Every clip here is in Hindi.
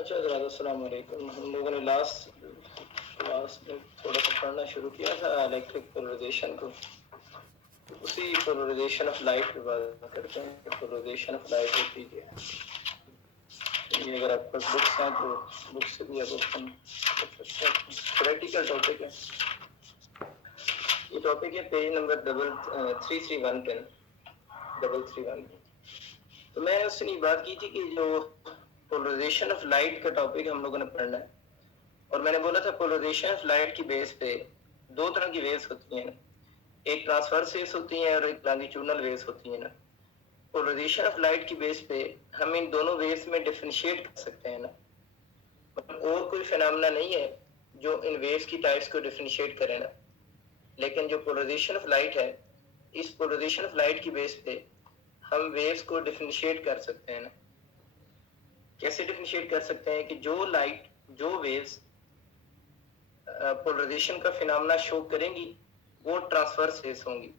अच्छा हज़रात, अस्सलाम वालेकुम। हम लोगों ने लास्ट लास्ट में थोड़ा सा पढ़ना शुरू किया था इलेक्ट्रिक पोलराइजेशन को। उसी पोलराइजेशन ऑफ लाइट पे बात करते हैं। पोलराइजेशन ऑफ लाइट होती क्या है? ये अगर आपके पास बुक्स हैं तो बुक से भी आप ओपन कर सकते हैं। प्रैक्टिकल टॉपिक है। ये टॉपिक है पेज नंबर 331 पे, 331। तो मैं उससे बात की थी कि जो पोलराइजेशन ऑफ लाइट का टॉपिक हम लोगों ने पढ़ना है, और मैंने बोला था पोलराइजेशन ऑफ लाइट की बेस पे दो तरह की वेव्स होती हैं ना, एक ट्रांसवर्स वेव्स होती हैं और एक लॉन्गिट्यूडनल वेव्स होती हैं ना। पोलराइजेशन ऑफ लाइट की बेस पे हम इन दोनों वेव्स में डिफरेंशिएट कर सकते हैं ना, मतलब और कोई फिनोमेना नहीं है जो इन वेव्स की टाइप्स को डिफरेंशिएट करे ना। लेकिन जो पोलराइजेशन ऑफ लाइट है, इस पोलराइजेशन ऑफ लाइट की बेस पे हम वेव्स को डिफरेंशिएट कर सकते हैं ना। कैसे डिफरेंशिएट कर सकते हैं कि जो वेव्स पोलराइजेशन का फिनोमेना शो करेंगी वो ट्रांसवर्स वेव्स होंगी,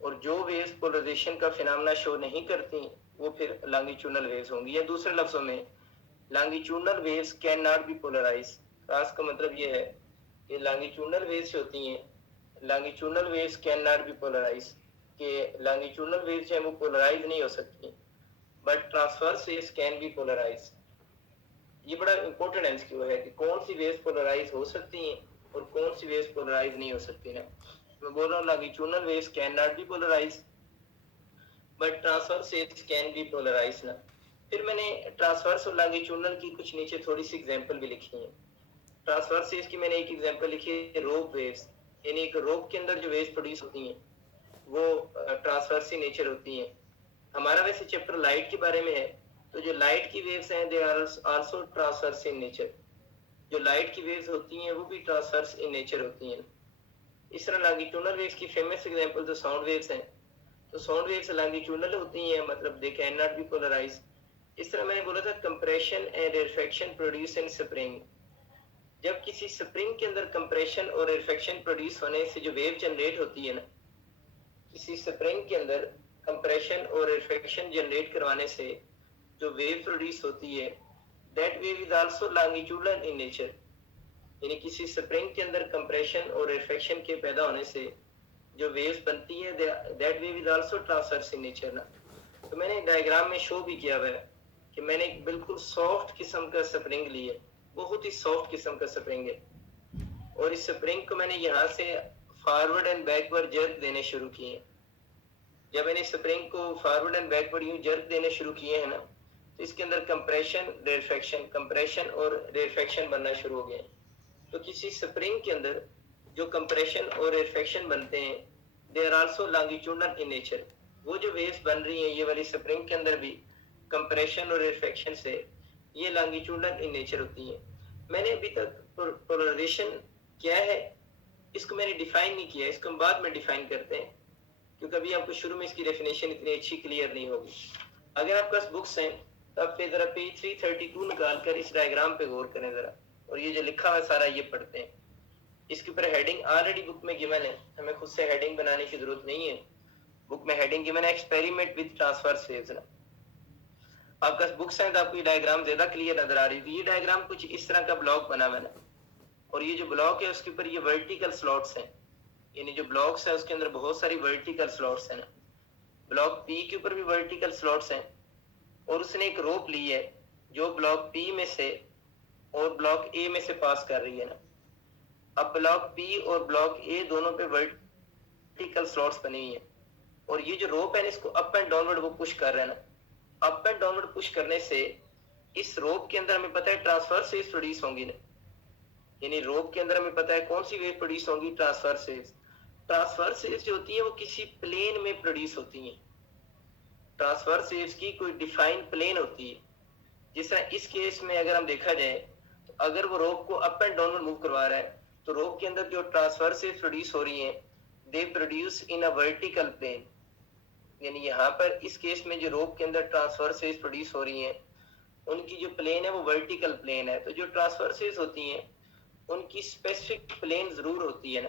और जो वेव्स पोलराइजेशन का फिनोमेना शो नहीं करती वो फिर लॉन्गिट्यूडनल वेव्स होंगी। या दूसरे लफ्जों में, longitudinal waves can not be polarize. खास का मतलब ये है कि लॉन्गिट्यूडनल वेव्स होती हैं, longitudinal waves can not be polarize, कि लॉन्गिट्यूडनल वेव्स जो है वो पोलराइज नहीं हो सकती, but transverse waves can be polarize. ये बड़ा इंपॉर्टेंट एमसीक्यू है कि कौन सी वेव्स पोलराइज हो सकती हैं और कौन सी वेव्स पोलराइज नहीं हो सकती ना। मैं बोल रहा हूँ longitudinal waves can not be polarize but transverse waves can be polarize ना। फिर मैंने ट्रांसवर्स और लॉन्गिट्यूडनल की कुछ नीचे थोड़ी सी एग्जांपल भी लिखी है। ट्रांसवर्स वेव्स की मैंने एक एग्जांपल लिखी है, रोप वेव्स, यानी एक रोप के अंदर जो वेव्स प्रोड्यूस होती हैं वो ट्रांसवर्सी नेचर होती हैं। हमारा वैसे चैप्टर लाइट के बारे में है, तो जो लाइट की वेव्स हैं they are also transverse in nature. जो लाइट की वेव्स होती हैं वो भी ट्रांसवर्स इन नेचर होती हैं। इस तरह लॉन्गिट्यूडनल वेव्स की फेमस एग्जांपल तो साउंड वेव्स हैं। तो साउंड वेव्स लॉन्गिट्यूडनल होती हैं, मतलब they can not be polarize. इस तरह मैंने बोला था compression and refraction produce in spring. जब किसी स्प्रिंग के अंदर कंप्रेशन और रिफ्रैक्शन प्रोड्यूस होने से जो वेव जनरेट होती है ना, किसी स्प्रिंग के अंदर कंप्रेशन और रिफ्रैक्शन जनरेट करवाने से जो वेव प्रोड्यूस होती है, that wave is also longitudinal in nature. यानी किसी स्प्रिंग के अंदर कंप्रेशन और रिफ्रैक्शन के पैदा होने से जो वेव्स बनती है, that wave is also transverse in nature ना। तो मैंने डायग्राम में शो भी किया हुआ है कि मैंने एक बिल्कुल सॉफ्ट किस्म का स्प्रिंग ली है, बहुत ही सॉफ्ट किस्म का स्प्रिंग है, और इस स्प्रिंग को मैंने यहाँ से फॉरवर्ड एंड बैकवर्ड जर्क देने शुरू किए। जब मैंने स्प्रिंग को फॉरवर्ड एंड बैकवर्ड यूं जर्क देने शुरू किए हैं ना, तो इसके अंदर कंप्रेशन रिफ्रैक्शन, कंप्रेशन और रिफ्रैक्शन बनना शुरू हो गए। तो किसी स्प्रिंग के अंदर जो कंप्रेशन और रिफ्रैक्शन बनते हैं, they are also longitudinal in nature. वो जो वेव्स बन रही हैं ये वाली स्प्रिंग के अंदर भी कंप्रेशन और रिफ्रैक्शन से ये लॉन्गिट्यूडनल इन नेचर होती हैं। मैंने अभी तक पोलराइजेशन क्या है इसको मैंने डिफाइन नहीं किया, इसको हम बाद में डिफाइन करते हैं, क्योंकि अभी आपको शुरू में इसकी डेफिनेशन इतनी अच्छी क्लियर नहीं होगी। अगर आपके पास बुक्स हैं तो आप फिर जरा पेज 332 निकाल कर इस डायग्राम पे गौर करें जरा, और ये जो लिखा हुआ सारा ये पढ़ते हैं। इसके ऊपर हेडिंग ऑलरेडी बुक में गिवन है, हमें खुद से हेडिंग बनाने की जरूरत नहीं है। बुक में हेडिंग गिवन है एक्सपेरिमेंट विद ट्रांसवर्स वेव्स ना। आपके पास बुक्स हैं तो आपको ये डायग्राम ज्यादा क्लियर नजर आ रही है। ये डायग्राम कुछ इस तरह का ब्लॉक बना हुआ है ना, और ये जो ब्लॉक है उसके ऊपर ये वर्टिकल स्लॉट्स हैं, यानी जो ब्लॉक्स है उसके अंदर बहुत सारी वर्टिकल स्लॉट्स हैं ना। ब्लॉक पी के ऊपर भी वर्टिकल स्लॉट्स हैं, और उसने एक रोप ली है जो ब्लॉक पी में से और ब्लॉक ए में से पास कर रही है ना। अब ब्लॉक पी और ब्लॉक ए दोनों पे वर्टिकल स्लॉट्स बनी हुई है, और ये जो रोप है ना इसको अप एंड डाउनवर्ड वो पुश कर रहा है ना। अप एंड डाउनवर्ड पुश करने से इस रोप के अंदर हमें पता है ट्रांसवर्स वेव्स प्रोड्यूस होंगी ना, यानी रोप के अंदर हमें पता है कौन सी वेव प्रोड्यूस होंगी, ट्रांसवर्स वेव्स। ट्रांसवर्स वेव्स जो होती है वो किसी प्लेन में प्रोड्यूस होती हैं। ट्रांसवर्स वेव्स की कोई डिफाइन प्लेन होती है। जिस तरह इस केस में अगर हम देखा जाए तो अगर वो रोप को अप एंड डाउनवर्ड मूव करवा रहा है तो रोप के अंदर जो ट्रांसवर्स वेव्स प्रोड्यूस हो रही हैं they produce in a vertical plane. यानी यहाँ पर इस केस में जो रोप के अंदर ट्रांसवर्स वेव्स प्रोड्यूस हो रही हैं उनकी जो प्लेन है वो वर्टिकल प्लेन है। तो जो ट्रांसवर्स वेव्स होती हैं उनकी स्पेसिफिक प्लेन जरूर होती है ना।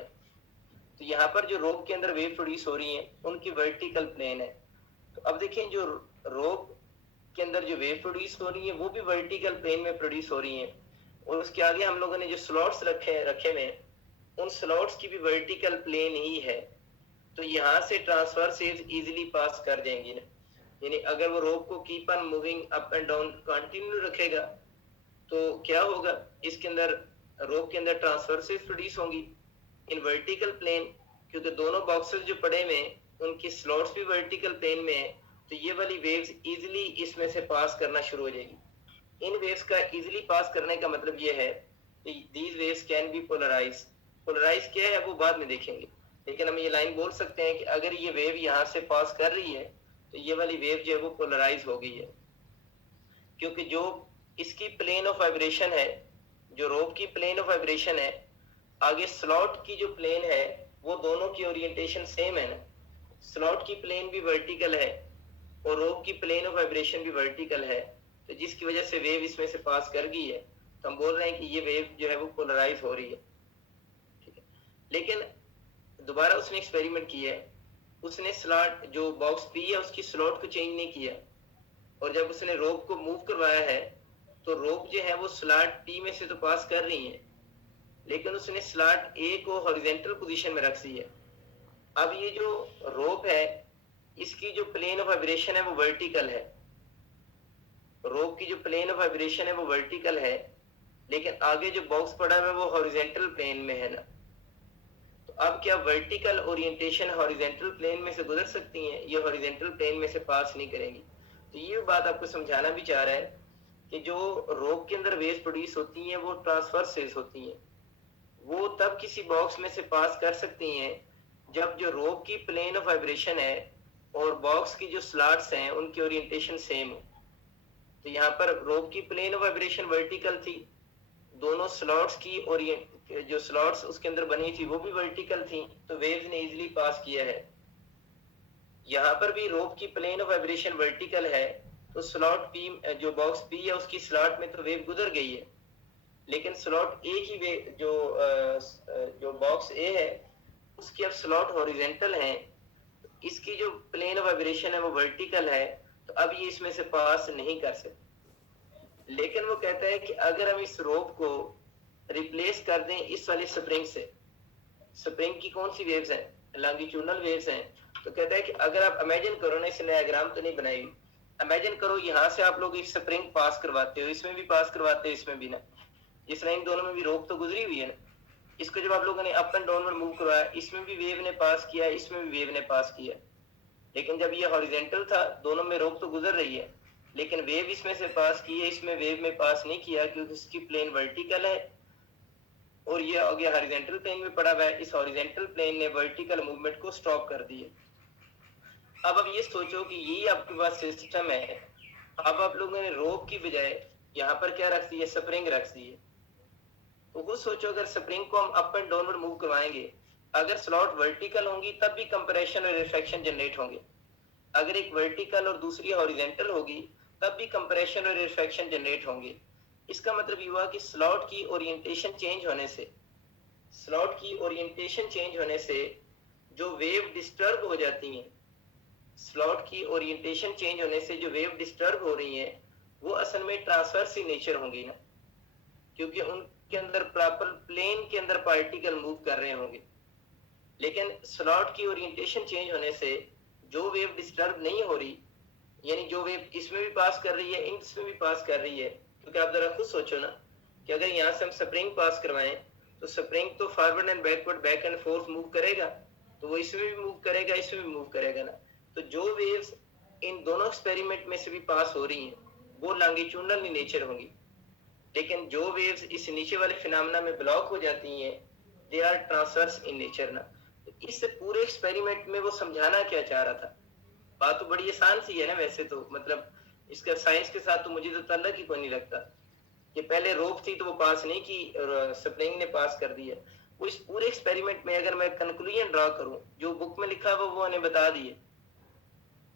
तो यहाँ पर जो रोप के अंदर वेव प्रोड्यूस हो रही हैं उनकी वर्टिकल प्लेन है। तो अब देखें जो रोप के अंदर जो वेव प्रोड्यूस हो रही है वो भी वर्टिकल प्लेन में प्रोड्यूस हो रही है, और उसके आगे हम लोगों ने जो स्लॉट्स रखे हुए उन स्लॉट्स की भी वर्टिकल प्लेन ही है, तो यहाँ से ट्रांसवर्स इजीली पास कर जाएंगी ना। यानी अगर वो रोप को keep on moving up and down continue रखेगा तो क्या होगा, इसके अंदर रोप के अंदर ट्रांसवर्सेस प्रोड्यूस होंगी इन वर्टिकल प्लेन, क्योंकि दोनों बॉक्सेस जो पड़े हुए हैं उनकी स्लॉट्स भी वर्टिकल प्लेन में है, तो ये वाली वेव्स इजीली इसमें से पास करना शुरू हो जाएगी। इन वेव्स का इजीली पास करने का मतलब ये है कि these waves can be polarize. Polarize क्या है वो बाद में देखेंगे, लेकिन हम ये लाइन बोल सकते हैं कि अगर ये वेव यहाँ से पास कर रही है तो ये वाली वेव जो है वो पोलराइज हो गई है, क्योंकि जो इसकी प्लेन ऑफ वाइब्रेशन है, जो रोप की प्लेन ऑफ वाइब्रेशन है, आगे स्लॉट की जो प्लेन है वो दोनों की ओरिएंटेशन सेम है ना। स्लॉट की प्लेन भी वर्टिकल है और रोप की प्लेन ऑफ वाइब्रेशन भी वर्टिकल है, तो जिसकी वजह से वेव इसमें से पास कर गई है, तो हम बोल रहे हैं कि ये वेव जो है वो पोलराइज हो रही है। ठीक है, लेकिन दोबारा उसने एक्सपेरिमेंट किया है, उसने स्लॉट जो बॉक्स पी है उसकी स्लॉट को चेंज नहीं किया, और जब उसने रोप को मूव करवाया है तो रोप जो है वो स्लॉट पी में से तो पास कर रही है, लेकिन उसने स्लॉट ए को हॉरिजॉन्टल पोजीशन में रख दी है। अब ये जो रोप है इसकी जो प्लेन ऑफ वाइब्रेशन है वो वर्टिकल है, रोप की जो प्लेन ऑफ वाइब्रेशन है वो वर्टिकल है, लेकिन आगे जो बॉक्स पड़ा है वो हॉरिजॉन्टल प्लेन में है ना। तो अब क्या वर्टिकल ओरिएंटेशन हॉरिजॉन्टल प्लेन में से गुजर सकती हैं, ये हॉरिजॉन्टल प्लेन में से पास नहीं करेंगी। तो ये बात आपको समझाना भी चाह रहा है कि जो रोप के अंदर वेव्स प्रोड्यूस होती हैं वो ट्रांसवर्स वेव्स होती हैं, वो तब किसी बॉक्स में से पास कर सकती हैं जब जो रोप की प्लेन ऑफ वाइब्रेशन है और बॉक्स की जो स्लॉट्स हैं उनकी ओरिएंटेशन सेम हो। तो यहाँ पर रोप की प्लेन ऑफ वाइब्रेशन वर्टिकल थी, दोनों स्लॉट्स की जो स्लॉट्स उसके अंदर बनी थी वो भी वर्टिकल थी, तो वेव्स ने इजीली पास किया है। यहाँ पर भी रोप की प्लेन ऑफ वाइब्रेशन वर्टिकल है, तो स्लॉट पी जो बॉक्स पी है उसकी स्लॉट में तो वेव गुजर गई है, लेकिन स्लॉट ए की वेव जो बॉक्स ए है उसकी अब स्लॉट हॉरिजॉन्टल है, इसकी जो प्लेन ऑफ वाइब्रेशन है वो वर्टिकल है, तो अब ये इसमें से पास नहीं कर सकते। लेकिन वो कहता है कि अगर हम इस रोप को रिप्लेस कर दें इस वाली स्प्रिंग से, स्प्रिंग की कौन सी वेव्स हैं, लॉन्गिट्यूडनल वेव्स हैं, तो कहता है कि अगर आप इमेजिन करो ना, इसने डायग्राम तो नहीं बनाई, इमेजिन करो यहाँ से आप लोग एक स्प्रिंग पास करवाते हो, इसमें भी पास करवाते हो, इसमें भी ना, इस लाइन दोनों में भी रोप तो गुजरी हुई है ना। इसको जब आप लोगों ने अप एंड डाउनवर्ड मूव करवाया, इसमें भी वेव ने पास किया, इसमें भी वेव ने पास किया, लेकिन जब ये हॉरिजॉन्टल था दोनों में रोप तो गुजर रही है, लेकिन वेव इसमें से पास की है, इसमें वेव में पास नहीं किया, क्योंकि इसकी प्लेन वर्टिकल है और ये आगे हॉरिजॉन्टल प्लेन में पड़ा हुआ है। इस हॉरिजॉन्टल प्लेन ने वर्टिकल मूवमेंट को स्टॉप कर दिया। अब ये सोचो कि यही आपके पास सिस्टम है, अब आप लोगों ने रोप की बजाय यहाँ पर क्या रख दी है, स्प्रिंग रख दी है। तो वो सोचो अगर स्प्रिंग को हम अप एंड डाउनवर्ड मूव करवाएंगे, अगर स्लॉट वर्टिकल होंगी तब भी कंप्रेशन और रिफ्लेक्शन जनरेट होंगे, अगर एक वर्टिकल और दूसरी हॉरिजॉन्टल होगी तब भी कंप्रेशन और रिफ्लेक्शन जनरेट होंगे। इसका मतलब ये हुआ कि स्लॉट की ओरिएंटेशन चेंज होने से, स्लॉट की ओरिएंटेशन चेंज होने से जो वेव डिस्टर्ब हो जाती हैं, स्लॉट की ओरिएंटेशन चेंज होने से जो वेव डिस्टर्ब हो रही हैं वो असल में ट्रांसवर्स इन नेचर होंगी ना, क्योंकि उनके अंदर प्रॉपर प्लेन के अंदर पार्टिकल मूव कर रहे होंगे। लेकिन स्लॉट की ओरिएंटेशन चेंज होने से जो वेव डिस्टर्ब नहीं हो रही, यानी जो वेव इसमें भी पास कर रही है इसमें भी पास कर रही है, क्योंकि आप जरा खुद सोचो ना कि अगर यहाँ से हम स्प्रिंग पास करवाएं तो स्प्रिंग तो forward and backward, back and fourth move करेगा, तो वो इसमें भी मूव करेगा, इसमें भी मूव करेगा ना। तो जो वेव्स इन दोनों एक्सपेरिमेंट में से भी पास हो रही हैं वो लॉन्गिट्यूडनल इन नेचर होंगी, लेकिन जो वेव्स इस नीचे वाले फिनोमेना में ब्लॉक हो जाती हैं they are transverse in nature ना। तो इस पूरे एक्सपेरिमेंट में वो समझाना क्या चाह रहा था, बात तो बड़ी आसान सी है ना वैसे तो, मतलब इसका साइंस के साथ तो मुझे तो ताल्लुक ही कोई नहीं लगता कि पहले रोप थी तो वो पास नहीं की और स्प्रिंग ने पास कर दिया। वो इस पूरे एक्सपेरिमेंट में अगर मैं कंक्लूजन ड्रा करूं, जो बुक में लिखा वो उन्हें बता दिए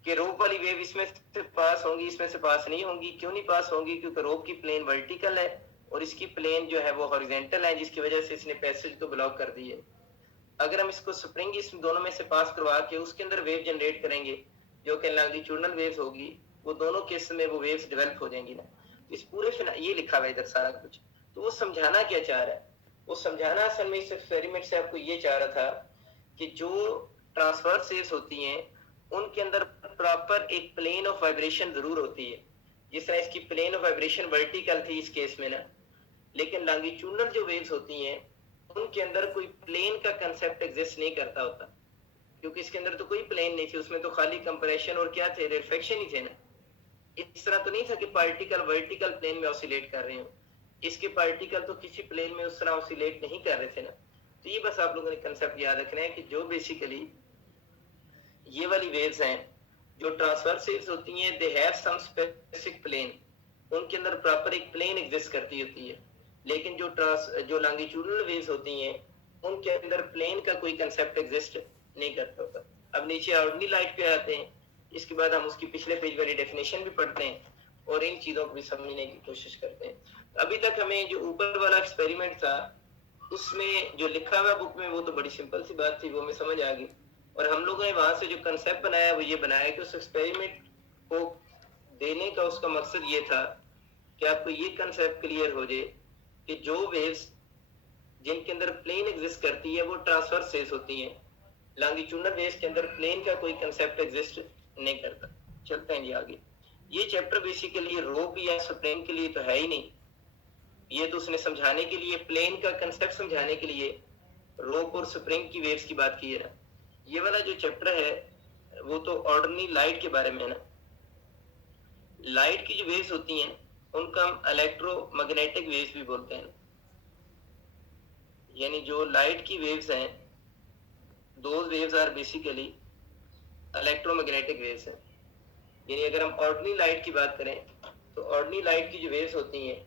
कि रोप वाली वेव इसमें से पास होंगी, इसमें से पास नहीं होंगी। क्यों नहीं पास होंगी, क्योंकि रोप की प्लेन वर्टिकल है और इसकी प्लेन जो है वो हॉरिजॉन्टल है, जिसकी वजह से इसने पैसेज को ब्लॉक कर दी है। अगर हम इसको स्प्रिंग इस दोनों में से पास करवा के उसके अंदर वेव जनरेट करेंगे जो कि लॉन्गिट्यूडनल वेव्स होगी, वो दोनों केस में वो वेव्स डेवलप हो जाएंगी ना। तो इस पूरे ये लिखा हुआ है इधर सारा कुछ। तो वो समझाना क्या चाह रहा है? वो समझाना असल में इस एक्सपेरिमेंट से आपको ये चाह रहा था कि जो ट्रांसवर्स वेव्स होती हैं उनके अंदर प्रॉपर एक प्लेन ऑफ वाइब्रेशन जरूर होती है। जिस तरह इसकी प्लेन ऑफ वाइब्रेशन वर्टिकल थी इस केस में ना, लेकिन लॉन्गिट्यूडनल जो वेव्स होती हैं उनके अंदर कोई प्लेन का कंसेप्ट एग्जिस्ट नहीं करता होता, क्योंकि इसके अंदर तो कोई प्लेन नहीं थी, उसमें तो खाली कंप्रेशन और क्या थे, रिफ्लेक्शन ही थे ना। इस तरह तो नहीं था कि पार्टिकल वर्टिकल प्लेन में ऑसिलेट कर रहे हो, इसके पार्टिकल तो किसी प्लेन में उस तरह ऑसिलेट नहीं कर रहे थे ना। तो ये बस आप लोगों ने कंसेप्ट याद रखना है कि जो बेसिकली ये वाली वेव्स हैं जो ट्रांसवर्स वेव्स होती हैं, they have some specific plane, उनके अंदर प्रॉपर एक प्लेन एग्जिस्ट करती होती है। लेकिन जो लॉन्गिट्यूडनल वेव्स होती हैं उनके अंदर प्लेन का कोई कंसेप्ट एग्जिस्ट नहीं करता होता। अब नीचे ऑर्डिनरी लाइट पे आते हैं, इसके बाद हम उसकी पिछले पेज वाली डेफिनेशन भी पढ़ते हैं और इन चीजों को भी समझने की कोशिश करते हैं। अभी तक हमें जो ऊपर वाला एक्सपेरिमेंट था उसमें जो लिखा हुआ बुक में वो तो बड़ी सिंपल सी बात थी, वो हमें समझ आ गई। और हम लोगों ने वहां से जो कंसेप्ट बनाया वो ये बनाया कि उस एक्सपेरिमेंट को देने का उसका मकसद ये था कि आपको ये कंसेप्ट क्लियर हो जाए कि जो वेव्स जिनके अंदर प्लेन एग्जिस्ट करती है वो ट्रांसवर्स वेव्स होती हैं, लॉन्गिट्यूडनल वेव्स के अंदर प्लेन का कोई कंसेप्ट एग्जिस्ट नहीं करता। चलते हैं जी आगे। ये चैप्टर बेसिकली रोप या स्प्रिंग के लिए तो है ही नहीं, ये तो उसने समझाने के लिए, प्लेन का कंसेप्ट समझाने के लिए रोप और स्प्रिंग की वेव्स की बात की है ना। ये वाला जो चैप्टर है वो तो ऑर्डिनरी लाइट के बारे में है ना। लाइट की जो वेव्स होती हैं उनका हम इलेक्ट्रोमैग्नेटिक वेव्स भी बोलते हैं। यानी जो लाइट की वेव्स हैं those waves are basically electromagnetic waves हैं। यानी अगर हम ऑर्डिनरी लाइट की बात करें तो ऑर्डिनरी लाइट की जो वेव्स होती हैं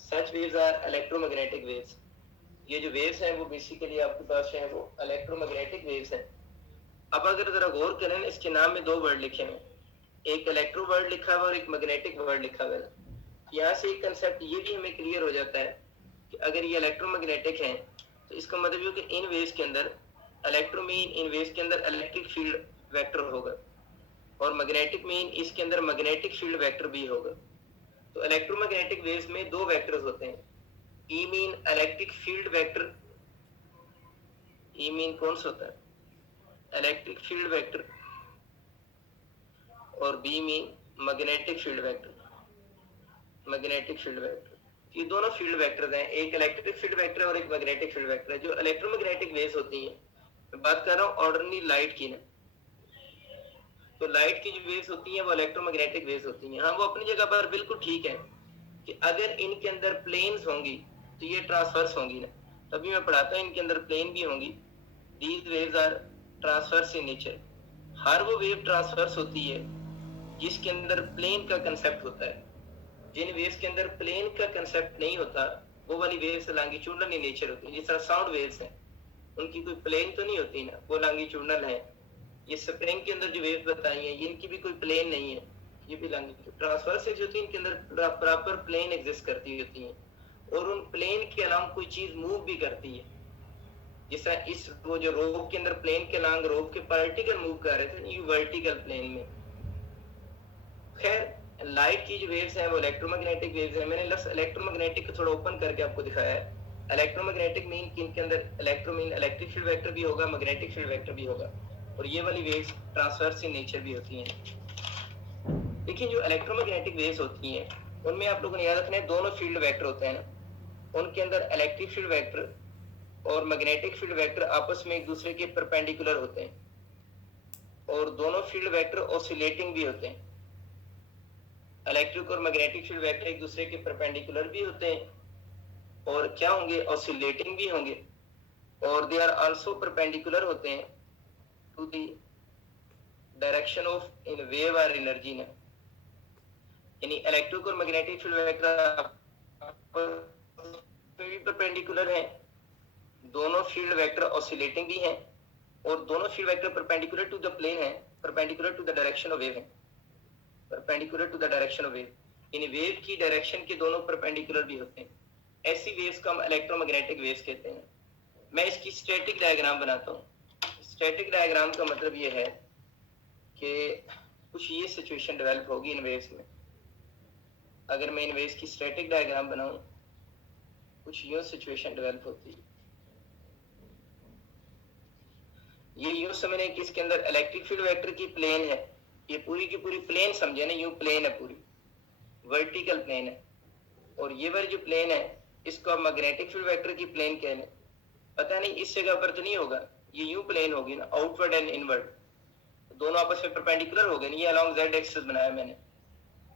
सच वेव्स आर इलेक्ट्रोमैग्नेटिक वेव्स। ये जो वेव्स हैं वो बेसिकली आपके पास है वो इलेक्ट्रोमैग्नेटिक वेव्स हैं। अब अगर जरा गौर करें इसके नाम में दो वर्ड लिखे हैं, एक इलेक्ट्रो वर्ड लिखा हुआ और एक मैग्नेटिक वर्ड लिखा हुआ है। यहाँ से एक कंसेप्ट ये भी हमें क्लियर हो जाता है कि अगर ये इलेक्ट्रोमैग्नेटिक है तो इसका मतलब ये कि इन वेव्स के अंदर इलेक्ट्रो मीन इन वेव्स के अंदर इलेक्ट्रिक फील्ड वेक्टर होगा और मैग्नेटिक मीन इसके अंदर मैग्नेटिक फील्ड वेक्टर भी होगा। तो इलेक्ट्रोमैग्नेटिक वेव्स में दो वेक्टर्स होते हैं, E mean electric field vector, E mean कौन सा होता है इलेक्ट्रिक फील्ड वेक्टर, और B mean magnetic field vector, magnetic field vector. ये दोनों फील्ड वेक्टर्स हैं, एक इलेक्ट्रिक फील्ड वेक्टर और एक मैग्नेटिक फील्ड वेक्टर है। जो इलेक्ट्रोमैग्नेटिक वेव्स होती हैं, मैं बात कर रहा हूँ ऑर्डिनरी लाइट की ना, तो लाइट की जो वेव्स होती हैं वो इलेक्ट्रोमैग्नेटिक वेव्स होती हैं। हाँ वो अपनी जगह पर बिल्कुल ठीक है कि अगर इनके अंदर प्लेन्स होंगी तो ये ट्रांसवर्स होंगी ना, तभी मैं पढ़ाता हूँ इनके अंदर प्लेन भी होंगी। These waves are transverse in nature. हर वो वेव ट्रांसवर्स होती है जिसके अंदर प्लेन का कंसेप्ट होता है। जिन वेव्स के अंदर प्लेन का कंसेप्ट नहीं होता वो वाली वेव्स लॉन्गिट्यूडनल इन नेचर होती है। जिस तरह साउंड वेव्स हैं उनकी कोई प्लेन तो नहीं होती ना, वो लॉन्गिट्यूडनल है। ये स्प्रिंग के अंदर जो वेव्स बताई हैं इनकी भी कोई प्लेन नहीं है, ये भी लॉन्गिट्यूड ट्रांसवर्स वेव्स होती है। इनके अंदर प्रॉपर प्लेन एग्जिस्ट करती होती हैं और उन प्लेन के अलावा कोई चीज मूव भी करती है। जिस तरह इस वो जो रोप के अंदर प्लेन के अलावा रोप के पार्टिकल मूव कर रहे थे ये वर्टिकल प्लेन में। खैर लाइट की जो वेव्स हैं वो इलेक्ट्रोमैग्नेटिक वेव्स हैं। मैंने लफ्ज इलेक्ट्रोमैग्नेटिक को थोड़ा ओपन करके आपको दिखाया है। इलेक्ट्रोमैग्नेटिक मीन कि इनके अंदर electro mean electric field vector भी होगा, मैग्नेटिक फील्ड वेक्टर भी होगा, और ये वाली वेव्स ट्रांसवर्स इन नेचर भी होती हैं। देखिए जो इलेक्ट्रोमैग्नेटिक वेव्स होती हैं उनमें आप लोगों ने याद रखना है दोनों फील्ड वेक्टर होते हैं ना, उनके अंदर इलेक्ट्रिक फील्ड वेक्टर और मैग्नेटिक फील्ड वेक्टर आपस में एक दूसरे के परपेंडिकुलर होते हैं और दोनों फील्ड वेक्टर ऑसिलेटिंग भी होते हैं। इलेक्ट्रिक और मैग्नेटिक फील्ड वेक्टर एक दूसरे के परपेंडिकुलर भी होते हैं और क्या होंगे, ऑसिलेटिंग भी होंगे, और दे आर आल्सो परपेंडिकुलर होते हैं to the direction of in wave और एनर्जी ना। यानी इलेक्ट्रिक और मैग्नेटिक फील्ड वेक्टर परपेंडिकुलर हैं, दोनों फील्ड वेक्टर ऑसिलेटिंग भी हैं और दोनों field vector perpendicular to the plane है, perpendicular to the direction of wave है, perpendicular to the direction of wave. इन वेव की डायरेक्शन के दोनों परपेंडिकुलर भी होते हैं। ऐसी वेव्स को हम इलेक्ट्रोमैग्नेटिक वेव्स कहते हैं। मैं इसकी स्टैटिक डायग्राम बनाता हूँ। स्टैटिक डायग्राम का मतलब ये है कि कुछ ये सिचुएशन डेवलप होगी इन वेव्स में। अगर मैं इन वेव्स की स्टैटिक डायग्राम बनाऊं, कुछ यूं सिचुएशन डेवलप होती है। ये यूं समझने कि इसके अंदर इलेक्ट्रिक फील्ड वेक्टर की प्लेन है, ये पूरी की पूरी प्लेन समझे ना, यूं प्लेन है, पूरी वर्टिकल प्लेन है। और ये वाली जो प्लेन है इसको आप मैग्नेटिक फील्ड वेक्टर की प्लेन कह लें। पता नहीं इस जगह पर तो नहीं होगा, ये यूं प्लेन होगी ना, आउटवर्ड एंड इनवर्ड, दोनों आपस में परपेंडिकुलर हो गए। ये अलोंग जेड एक्सिस बनाया मैंने,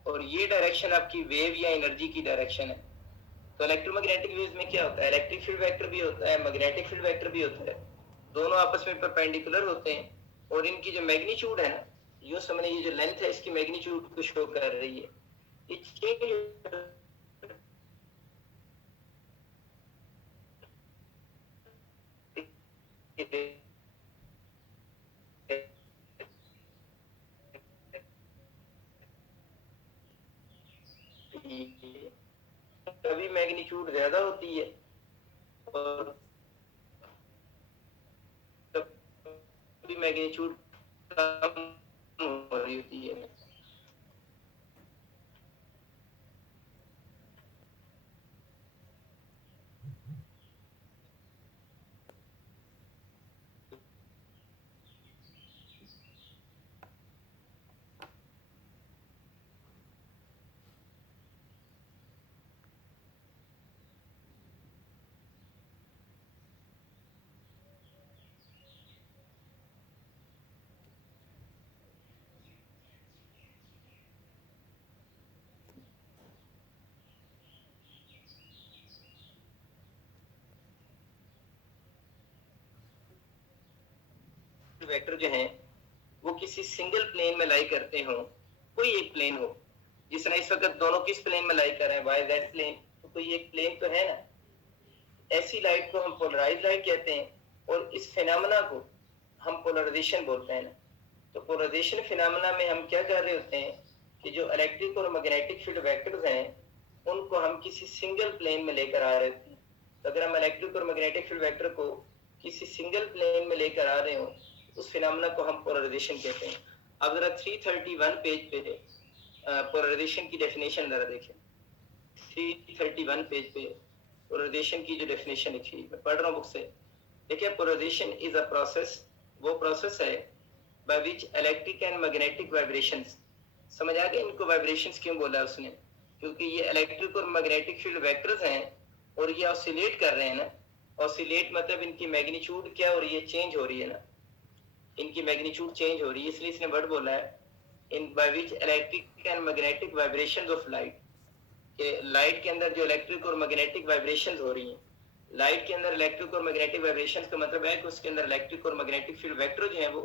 और ये डायरेक्शन आपकी वेव या एनर्जी की डायरेक्शन है। तो इलेक्ट्रोमैग्नेटिक वेव्स में क्या होता है, इलेक्ट्रिक फील्ड वेक्टर भी होता है, मैग्नेटिक फील्ड वेक्टर भी होता है, दोनों आपस में परपेंडिकुलर होते हैं। और इनकी जो मैग्नीट्यूड है ना, यूं समझिए ये जो लेंथ है इसकी मैग्नीट्यूड को शो कर रही है। ये चेंज कभी मैग्नीट्यूड ज्यादा होती है और कभी मैग्नीट्यूड कम हो रही होती है। वेक्टर जो हैं वो किसी सिंगल प्लेन में लाई करते हो, कोई एक प्लेन हो। जिस तरह इस वक्त दोनों किस प्लेन में लाई कर रहे हैं, वाई जेड प्लेन, तो कोई एक प्लेन तो है ना। ऐसी लाइट को हम पोलराइज लाइट कहते हैं, और इस फिनोमेना को हम पोलराइजेशन बोलते हैं ना। तो पोलराइजेशन फिनोमेना में हम क्या कर रहे होते हैं कि जो इलेक्ट्रिक और मैग्नेटिक फील्ड वेक्टर्स हैं उनको हम किसी सिंगल प्लेन में लेकर आ रहे होते हैं। तो अगर हम इलेक्ट्रिक और मैग्नेटिक फील्ड वेक्टर को किसी सिंगल प्लेन में लेकर आ रहे हो, उस फिनोमेना को हम पोलराइजेशन कहते हैं। अब जरा 331 पेज पे पोलराइजेशन की डेफिनेशन जरा देखें। 331 पेज पे पोलराइजेशन की जो डेफिनेशन लिखी मैं पढ़ रहा हूँ बुक से। देखिए, पोलराइजेशन इज अ प्रोसेस, वो प्रोसेस है by which electric and magnetic vibrations, समझ आ गया इनको वाइब्रेशंस क्यों बोला है उसने, क्योंकि ये इलेक्ट्रिक और मैग्नेटिक फील्ड वेक्टर्स हैं और ये ऑसिलेट कर रहे हैं ना। ऑसिलेट मतलब इनकी मैग्नीट्यूड क्या हो रही है, चेंज हो रही है ना, इनकी मैग्नीट्यूड चेंज हो रही है, इसलिए इसने वर्ड बोला है in by which electric and magnetic vibrations of light, कि लाइट के अंदर जो इलेक्ट्रिक और मैग्नेटिक वाइब्रेशंस हो रही हैं, लाइट के अंदर इलेक्ट्रिक और मैग्नेटिक वाइब्रेशंस का मतलब है कि उसके अंदर इलेक्ट्रिक और मैग्नेटिक फील्ड वेक्टर जो है वो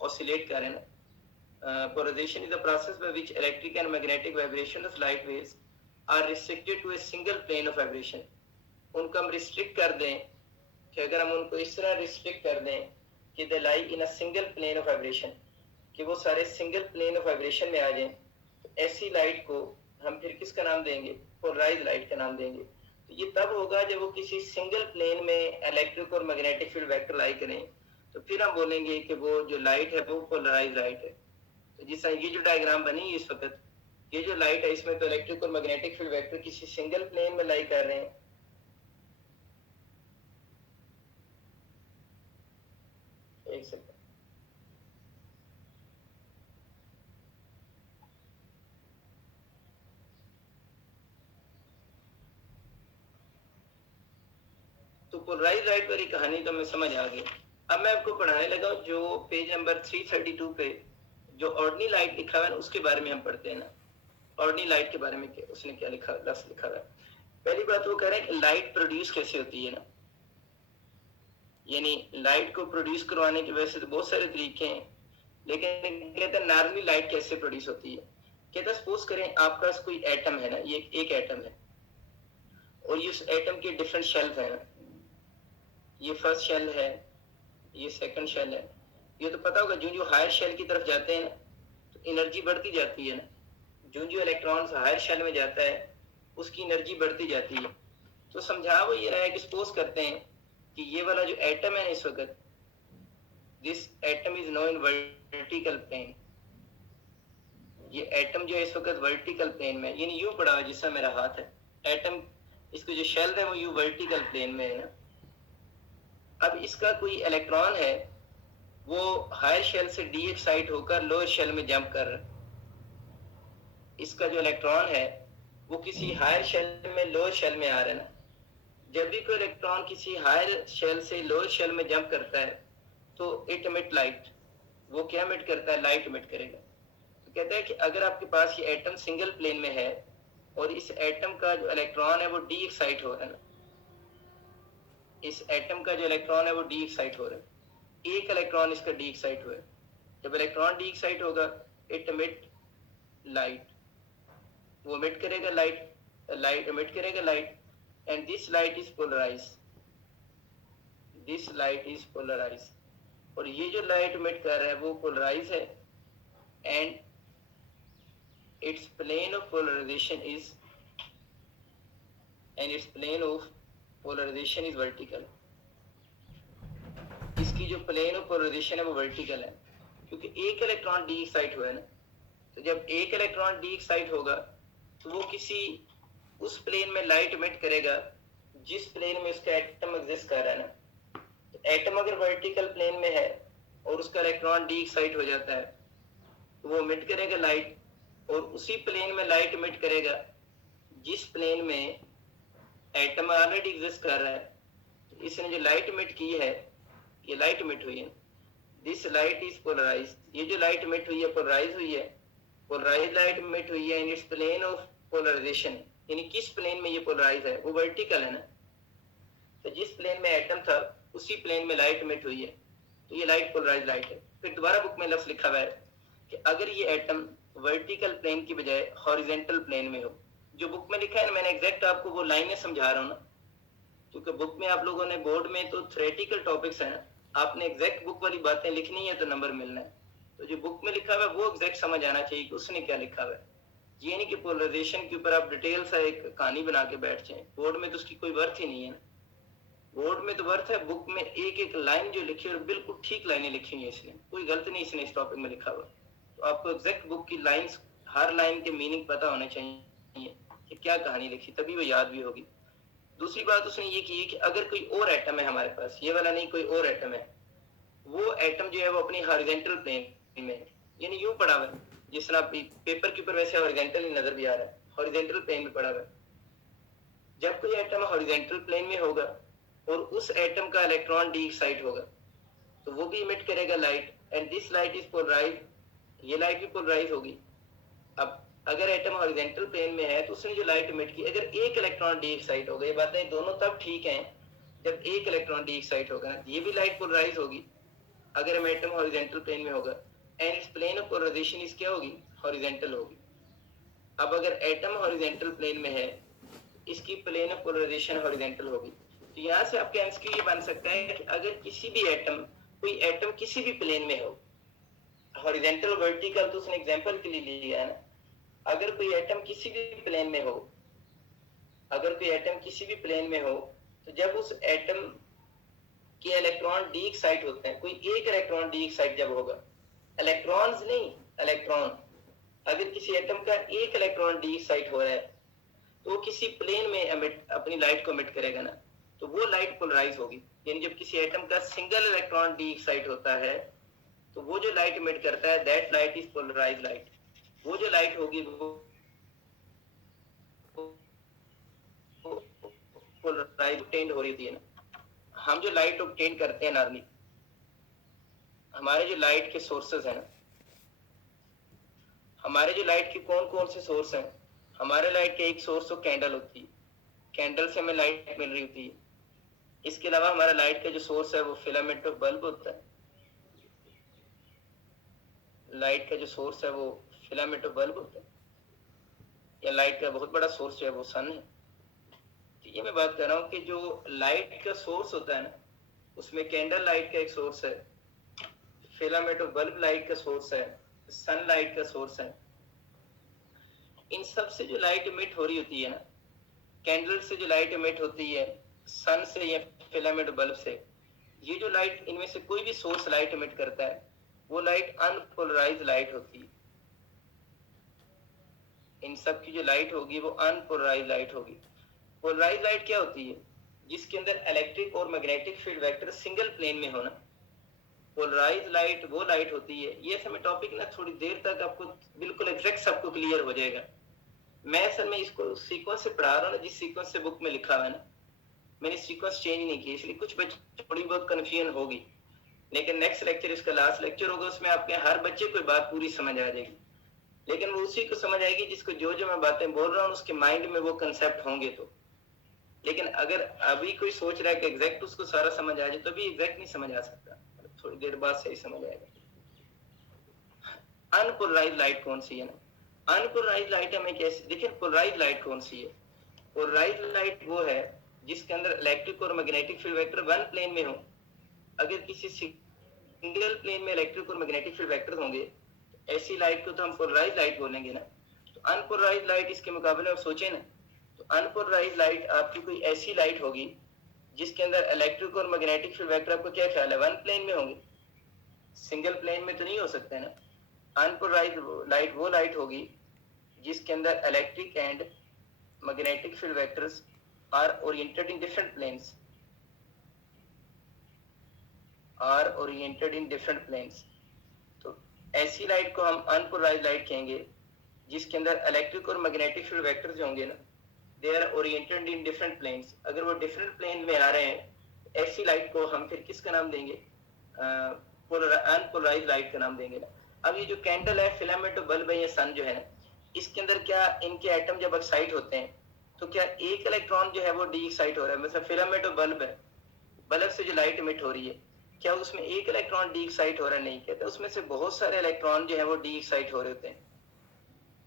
ऑसिलेट कर रहे हैं ना। Polarization is the process by which electric and magnetic vibration of light waves are restricted to a single plane of vibration. उनको हम रिस्ट्रिक्ट कर दें कि अगर हम उनको इस तरह रिस्ट्रिक्ट कर दें कि they lie in a single plane of vibration, कि वो सारे सिंगल प्लेन ऑफ वाइब्रेशन में आ जाएं, तो ऐसी लाइट को हम फिर किसका नाम देंगे, पोलराइज लाइट का नाम देंगे। तो ये तब होगा जब वो किसी सिंगल प्लेन में इलेक्ट्रिक और मैग्नेटिक फील्ड वेक्टर लाई करें, तो फिर हम बोलेंगे कि वो जो लाइट है वो पोलराइज लाइट है। तो जिस ये जो डायग्राम बनी इस वक्त, ये जो लाइट है इसमें तो इलेक्ट्रिक और मैग्नेटिक फील्ड वेक्टर किसी सिंगल प्लेन में लाई कर रहे हैं। एक सेकंड, तो पोलराइज लाइट वाली कहानी तो मैं समझ आ गई। अब मैं आपको पढ़ाने लगा जो पेज नंबर 332 पे जो ऑर्डिनरी लाइट लिखा हुआ है उसके बारे में हम पढ़ते हैं ना। ऑर्डिनरी लाइट के बारे में क्या उसने क्या लिखा, लफ्ज लिखा हुआ है। पहली बात वो कह रहे हैं कि लाइट प्रोड्यूस कैसे होती है ना, यानी लाइट को प्रोड्यूस करवाने के वैसे तो बहुत सारे तरीके हैं, लेकिन कहते हैं नॉर्मली लाइट कैसे प्रोड्यूस होती है। कहता है सपोज करें आपका कोई एटम है ना, ये एक एटम है और ये एटम के डिफरेंट शेल्स हैं ना, ये फर्स्ट शेल है, ये सेकंड शेल है। ये तो पता होगा जो जो हायर शेल की तरफ जाते हैं ना तो एनर्जी बढ़ती जाती है ना, जो जो इलेक्ट्रॉन्स हायर शेल में जाता है उसकी एनर्जी बढ़ती जाती है। तो समझा वो ये रहा है कि सपोज करते हैं कि ये वाला जो एटम है इस वक्त, this atom is no in vertical plane, ये एटम जो है इस वक्त वर्टिकल प्लेन में, यानी यूं पड़ा हुआ जिससा मेरा हाथ है, एटम इसको जो शेल है वो यूं वर्टिकल प्लेन में है ना। अब इसका कोई इलेक्ट्रॉन है वो हायर शेल से डी एक्साइट होकर लोअर शेल में जंप कर रहा है। इसका जो इलेक्ट्रॉन है वो किसी हायर शेल में लोअर शेल में आ रहा है ना। जब भी कोई इलेक्ट्रॉन किसी हायर शेल से लोअर शेल में जंप करता है तो इट एमिट लाइट। वो क्या एमिट करता है? लाइट एमिट करेगा। तो कहता है कि अगर आपके पास ये एटम सिंगल प्लेन में है और इस एटम का जो इलेक्ट्रॉन है वो डी एक्साइट हो रहा है ना, इस एटम का जो इलेक्ट्रॉन है वो डी एक्साइट हो रहा है, एक इलेक्ट्रॉन इसका डी एक्साइट हुआ है। जब इलेक्ट्रॉन डी एक्साइट होगा इट एमिट लाइट, वो एमिट करेगा लाइट, लाइट एमिट करेगा light, and this light is polarize, this light is polarize. और ये जो लाइट एमिट कर रहा है वो पोलराइज है, and its plane of polarization is vertical। इसकी जो प्लेन ऑफ पोलराइजेशन है वो वर्टिकल है, क्योंकि एक इलेक्ट्रॉन डी एक्साइट हुआ है ना। तो जब एक इलेक्ट्रॉन डी एक्साइट होगा तो वो किसी उस प्लेन में लाइट एमिट करेगा जिस प्लेन में उसका एटम एग्जिस्ट कर रहा है ना। तो एटम अगर वर्टिकल प्लेन में है और उसका इलेक्ट्रॉन डी एक्साइट हो जाता है तो वो एमिट करेगा लाइट, और उसी प्लेन में लाइट एमिट करेगा जिस प्लेन में एटम ऑलरेडी एग्जिस्ट कर रहा है। तो इसने जो लाइट एमिट की है, ये लाइट एमिट हुई है, दिस लाइट इज पोलराइज। ये जो लाइट एमिट हुई है पोलराइज हुई है, पोलराइज लाइट एमिट हुई है in its plane of polarization. यानी किस प्लेन में ये पोलराइज है? वो वर्टिकल है ना। तो जिस प्लेन में एटम था उसी प्लेन में लाइट एमिट हुई है, तो ये लाइट पोलराइज लाइट है। फिर दोबारा बुक में लफ्ज लिखा हुआ है कि अगर ये एटम वर्टिकल प्लेन की बजाय हॉरिजेंटल प्लेन में हो, जो बुक में लिखा है ना, मैंने एग्जैक्ट आपको वो लाइनें समझा रहा हूँ ना, क्योंकि बुक में आप लोगों ने बोर्ड में तो थ्योरेटिकल टॉपिक्स हैं, आपने एग्जैक्ट बुक वाली बातें लिखनी है तो नंबर मिलना है। तो जो बुक में लिखा हुआ है वो एग्जैक्ट समझ आना चाहिए कि उसने क्या लिखा हुआ है। ये नहीं कि पोलराइजेशन के ऊपर आप डिटेल सा एक कहानी बना के बैठ जाए, बोर्ड में तो उसकी कोई वर्थ ही नहीं है। बोर्ड में तो वर्थ है बुक में एक एक लाइन जो लिखी है, और बिल्कुल ठीक लाइनें लिखी हुई है इसने, कोई गलत नहीं इसने इस टॉपिक में लिखा हुआ। तो आपको एग्जैक्ट बुक की लाइंस, हर लाइन के मीनिंग पता होने चाहिए कि क्या कहानी लिखी, तभी वो याद भी होगी। दूसरी बात उसने ये की कि अगर कोई और एटम है हमारे पास, ये वाला नहीं, कोई और एटम है, वो एटम जो है वो अपनी हॉरिजॉन्टल प्लेन में, यानी यूं पड़ा हुआ है, जिस तरह पेपर के ऊपर वैसे हॉरिजॉन्टल ही नजर भी आ रहा है, हॉरिजॉन्टल प्लेन में पड़ा हुआ है। जब कोई एटम हॉरिजॉन्टल प्लेन में होगा और उस एटम का इलेक्ट्रॉन डी एक्साइट होगा तो वो भी इमिट करेगा light, and this light is polarize. ये लाइट भी पोलराइज होगी। अब अगर एटम हॉरिजॉन्टल प्लेन में है तो उसने जो लाइट इमिट की, अगर एक इलेक्ट्रॉन डी एक्साइट होगा, ये बातें दोनों तब ठीक हैं जब एक इलेक्ट्रॉन डी एक्साइट होगा ना, ये भी लाइट पोलराइज होगी अगर एटम हॉरिजॉन्टल प्लेन में होगा, and its plane of polarization is क्या होगी? हॉरिजॉन्टल होगी। अब अगर एटम हॉरिजॉन्टल प्लेन में है, इसकी प्लेन ऑफ पोलराइजेशन हॉरिजॉन्टल होगी। तो यहाँ से आपका एमसीक्यू ये बन सकता है कि अगर किसी भी एटम, कोई एटम किसी भी प्लेन में हो, हॉरिजॉन्टल वर्टिकल तो उसने एग्जांपल के लिए लिया है ना, अगर कोई एटम किसी भी प्लेन में हो, अगर कोई एटम किसी भी प्लेन में हो, तो जब उस एटम के इलेक्ट्रॉन डी एक्साइट होते हैं, कोई एक इलेक्ट्रॉन डी एक्साइट जब होगा, इलेक्ट्रॉन्स नहीं, इलेक्ट्रॉन, अगर किसी एटम का एक इलेक्ट्रॉन डी एक्साइट हो रहा है तो वो किसी प्लेन में अपनी लाइट को एमिट करेगा ना, तो वो लाइट पोलराइज होगी। यानी जब किसी एटम का सिंगल इलेक्ट्रॉन डी एक्साइट होता है तो वो जो लाइट एमिट करता है, that light is polarize light. वो जो लाइट होगी वो पोलराइज ऑब्टेन हो रही है ना। हम जो लाइट ऑब्टेन करते हैं नॉर्मली, हमारे जो लाइट के सोर्सेज हैं ना, हमारे जो लाइट के कौन कौन से सोर्स हैं, हमारे लाइट के एक सोर्स तो कैंडल होती है, कैंडल से हमें लाइट मिल रही होती है। इसके अलावा हमारा लाइट का जो सोर्स है वो फिलामेंट ऑफ बल्ब होता है। लाइट का जो सोर्स है वो फिलामेंट ऑफ बल्ब होता है, या लाइट का बहुत बड़ा सोर्स जो है वो सन है। तो ये मैं बात कर रहा हूँ कि जो लाइट का सोर्स होता है ना, उसमें कैंडल लाइट का एक सोर्स है, फिलामेंट ऑफ बल्ब लाइट का सोर्स है, सन लाइट का सोर्स है। इन सब से जो लाइट इमिट हो रही होती है ना, कैंडल से जो लाइट इमिट होती है, सन से या फिलामेंट बल्ब से, ये जो लाइट, इनमें से कोई भी सोर्स लाइट इमिट करता है वो लाइट अनपोलराइज लाइट होती है। इन सब की जो लाइट होगी वो अनपोलराइज लाइट होगी। पोलराइज लाइट क्या होती है? जिसके अंदर इलेक्ट्रिक और magnetic field vector single plane में होना। पोलराइज लाइट वो लाइट होती है, ये समय टॉपिक ना थोड़ी देर तक आपको बिल्कुल एग्जैक्ट सबको क्लियर हो जाएगा। मैं असल में इसको सीक्वेंस से पढ़ा रहा हूँ ना, जिस सीक्वेंस से बुक में लिखा हुआ है ना, मैंने सीक्वेंस चेंज नहीं की, इसलिए कुछ बच्चे थोड़ी बहुत कंफ्यूजन होगी, लेकिन नेक्स्ट लेक्चर, इसका लास्ट लेक्चर होगा, उसमें आपके हर बच्चे को बात पूरी समझ आ जाएगी। लेकिन वो उसी को समझ आएगी जिसको जो जो मैं बातें बोल रहा हूँ उसके माइंड में वो कंसेप्ट होंगे तो। लेकिन अगर अभी कोई सोच रहा है कि एग्जैक्ट उसको सारा समझ आ जाए, तो भी एग्जैक्ट नहीं समझ आ सकता, थोड़ी देर बाद सही समझ आएगा। अनपोलराइज लाइट कौन सी है ना? अनपोलराइज लाइट हमें कैसे देखिए, पोलराइज लाइट कौन सी है? पोलराइज लाइट वो है जिसके अंदर इलेक्ट्रिक और magnetic field vector one plane में हो। अगर किसी सिंगल प्लेन में इलेक्ट्रिक और मैग्नेटिक फील्ड वेक्टर होंगे, ऐसी लाइट को तो हम पोलराइज लाइट बोलेंगे ना। तो अनपोलराइज लाइट इसके मुकाबले में सोचें ना, तो अनपोलराइज लाइट आपकी कोई ऐसी लाइट होगी जिसके अंदर इलेक्ट्रिक और मैग्नेटिक फील्ड वेक्टर, आपको क्या ख्याल है, वन प्लेन में होंगे? सिंगल प्लेन में तो नहीं हो सकते ना। अनपोलराइज लाइट वो लाइट होगी जिसके अंदर electric and magnetic field vectors are oriented in different planes, are oriented in different planes. तो ऐसी लाइट को हम अनपोलराइज लाइट कहेंगे जिसके अंदर इलेक्ट्रिक और मैग्नेटिक फील्ड वेक्टर जो होंगे ना, they are oriented in different planes. अगर वो डिफरेंट प्लेन में आ रहे हैं, ऐसी लाइट को हम फिर किसका नाम देंगे? अनपोलराइज लाइट का नाम देंगे ना। अब ये जो कैंडल है, फिलामेंट बल्ब है, ये सन जो है ना, इसके अंदर क्या इनके एटम जब एक्साइट होते हैं तो क्या एक इलेक्ट्रॉन जो है वो डी एक्साइट हो रहा है? मतलब फिलामेंट बल्ब है, बल्ब से जो लाइट इमिट हो रही है, क्या उसमें एक इलेक्ट्रॉन डी एक्साइट हो रहा है? नहीं, कहते उसमें से बहुत सारे इलेक्ट्रॉन जो है वो डी एक्साइट हो रहे होते हैं।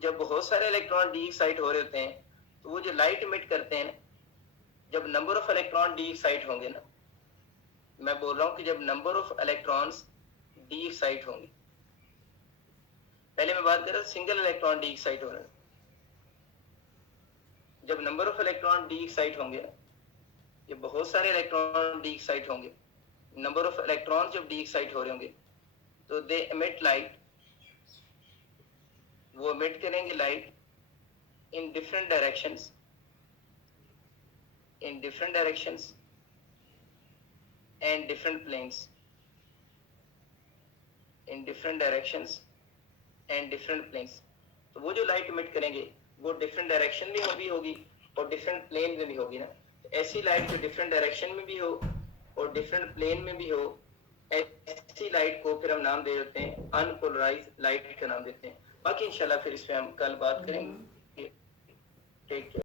जब बहुत सारे इलेक्ट्रॉन डी एक्साइट हो रहे होते हैं, तो वो जो लाइट इमिट करते हैं ना, जब number of electron de excite होंगे ना, मैं बोल रहा हूँ कि जब number of electrons D excite होंगे, पहले मैं बात कर रहा हूँ सिंगल इलेक्ट्रॉन डी एक्साइट हो रहा है, जब number of electron de excite होंगे ना, ये बहुत सारे इलेक्ट्रॉन डी एक्साइट होंगे, नंबर ऑफ इलेक्ट्रॉन जब डी एक्साइट हो रहे होंगे, तो दे एमिट लाइट, वो एमिट करेंगे light in different directions, in different directions and different planes, in different directions and different planes. तो वो जो लाइट इमिट करेंगे वो डिफरेंट डायरेक्शन में भी होगी और डिफरेंट प्लेन में भी होगी ना। तो ऐसी लाइट जो डिफरेंट डायरेक्शन में भी हो और डिफरेंट प्लेन में भी हो, ऐसी लाइट को फिर हम नाम दे देते हैं अनपोलराइज लाइट का नाम देते हैं। बाकी इंशाल्लाह फिर इस पे हम कल बात करेंगे। Take care.